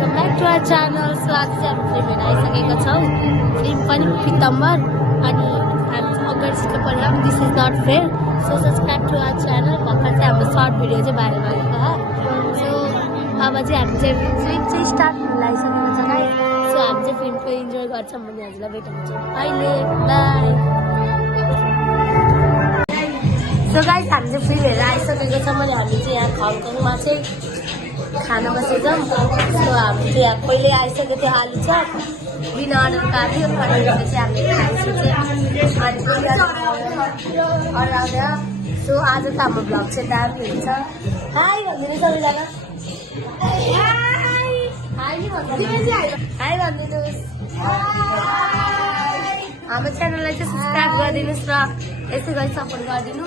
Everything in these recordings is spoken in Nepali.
Welcome back to our channel. So आज चाहिँ हामी फिल्म हेर्न आइसकेको छौँ। फिल्म पनि पितम्बर अनि हामी अगर्सित परिणाम this is not fair. So subscribe to our channel. भर्खर चाहिँ हाम्रो सर्ट भिडियो चाहिँ भाइरल भएको हो। सो अब चाहिँ हामी चाहिँ फिल्म चाहिँ स्टार्ट हुन लागिसकेको छ गाइस। सो हामी चाहिँ फिल्मको इन्जोय गर्छौँ भने हजुरलाई भेटाउँछौँ अहिले। बाई। सो गाइस हामी चाहिँ फिल्म हेरेर आइसकेको छ। मैले हामी चाहिँ यहाँ हङकङमा चाहिँ खाना बसेछौँ। सो हामी चाहिँ यहाँ पहिले आइसकेको थियो आलु चप बिना अर्डर काट्यो। अनि चाहिँ हामीले खाइसक्यो अर्डर। सो आज त हाम्रो भ्लग चाहिँ दामी हुन्छ। हाई भनिदिनु सबैजना। हाई भनिदिनुहोस्। हाम्रो च्यानललाई चाहिँ सब्सक्राइब गरिदिनुहोस् र यसै गरी सपोर्ट गरिदिनु।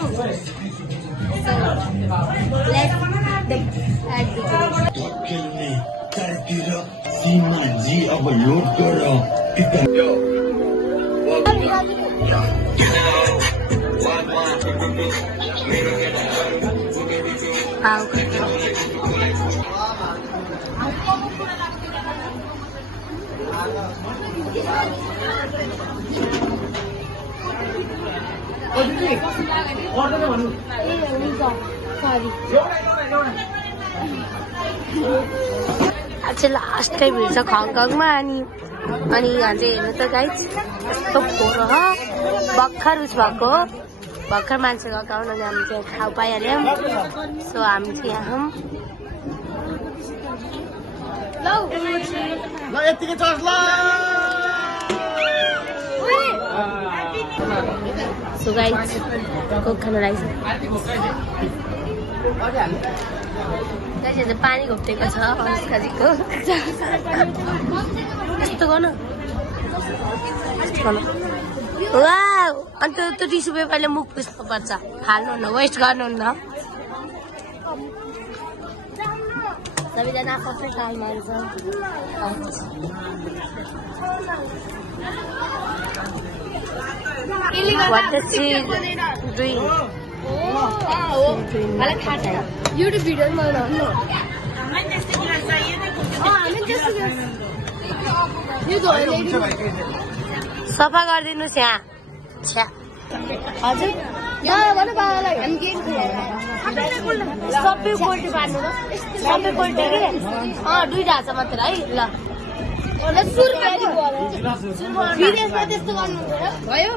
आज लास्टकै भिड छ हङकङमा। अनि यहाँ चाहिँ हेर्नु त गाइस यस्तो फोहोर हो। भर्खर उस भएको हो। भर्खर मान्छे गएको अनि हामी चाहिँ ठाउँ पाइहाल्यौँ। सो हामी चाहिँ यहाँ सो गाइस कोक खानु लागिसक्यो। पानी घोप्टेको छ अनुष्काजीको। यस्तो गर्नु वाउ। अन्त त्यो टिस्यु पेपरले मुख पुस्नुपर्छ। फाल्नुहुन्न, वेस्ट गर्नुहुन्न। सबैजना आफ्नो टाइमहरू छ। What is she doing? YouTube video सफा गरिदिनुहोस् यहाँ। हजुर सबै पोल्ट्री पार्नु र सबै पोल्ट्री के दुईवटा छ मात्र है। ल विदेशमा त्यस्तो गर्नु भयो।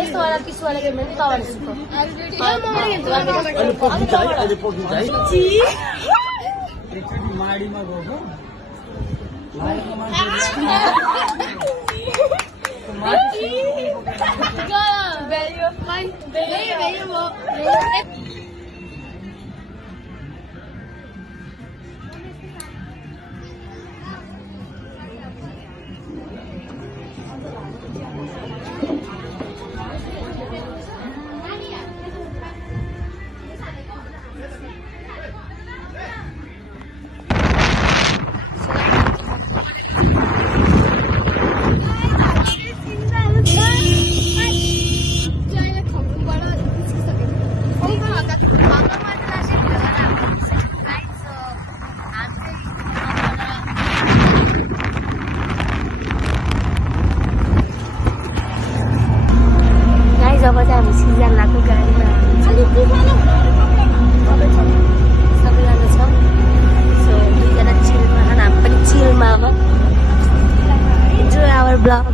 यस्तोवाला पिसवाला के भने तपाईँले सिक्नु। जब चाहिँ हामी सिजनाको गाडीमा सबैजना छ। सो दुईजना चिलमा खाना हामी पनि चिलमा अब enjoy our blog.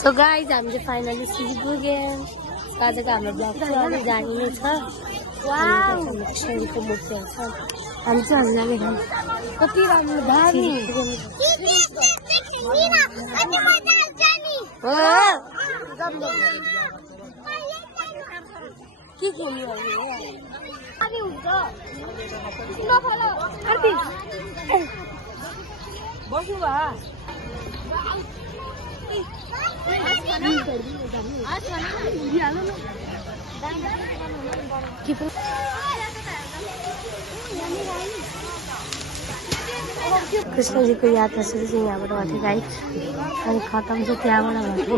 So guys हामी चाहिँ फाइनली सिजी पुग्यौँ। आजको हाम्रो ब्लग चाहिँ अझै जाने नै छ। कृष्णजीको मूर्तिहरू छ। हामी चाहिँ हजुरले खानु कति राम्रो दामी के खेल्नु बस्नु कृष्णजीको यात्रा सुरु चाहिँ यहाँबाट भएको थियो गाइस अनि खतम चाहिँ त्यहाँबाट भएको।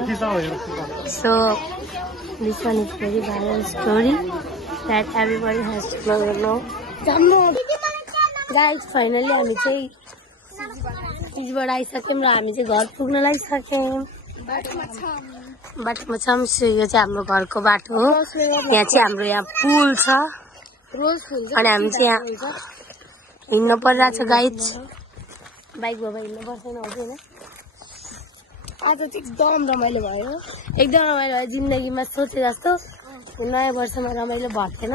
So this one is very viral story that everybody has to know. Guys finally हामी चाहिँ पिचबाट आइसक्यौँ र हामी चाहिँ घर पुग्न लागिसक्यौँ। बाटोमा छौँ। यो चाहिँ हाम्रो घरको बाटो हो। यहाँ चाहिँ हाम्रो यहाँ पुल छ अनि हामी चाहिँ यहाँ हिँड्नु परिरहेको छ गाइस। बाइकमा हिँड्नु पर्दैन हुँदैन। आज चाहिँ एकदम रमाइलो भयो। एकदम रमाइलो भयो। जिन्दगीमा सोचे जस्तो नयाँ वर्षमा रमाइलो भएन।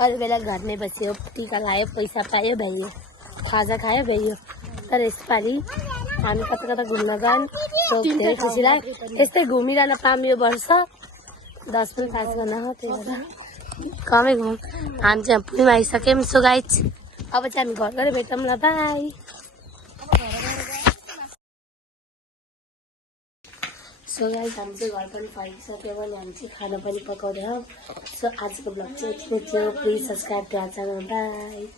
अरू बेला घरमै बस्यो, टिका लायो, पैसा पायो, भ्याइयो, खाजा खायो, भ्याइयो। तर यसपालि हामी कता कता घुम्न गयौँ। धेरै खुसी लाग्यो। यस्तै घुमिरहन पाऊँ यो वर्ष। 10 पनि पास गर्न हो, त्यही भएर कमै घुमौँ। हामी चाहिँ पुलमा आइसक्यौँ। सो गाइस अब चाहिँ हामी घर गएर भेटौँ ल। बाई। सो गाइस हामी चाहिँ घर पनि फर्किसक्यौँ अनि हामी चाहिँ खाना पनि पकाउँदैछौँ। सो आजको ब्लग चाहिँ यति नै थियो। Please subscribe to our channel. By.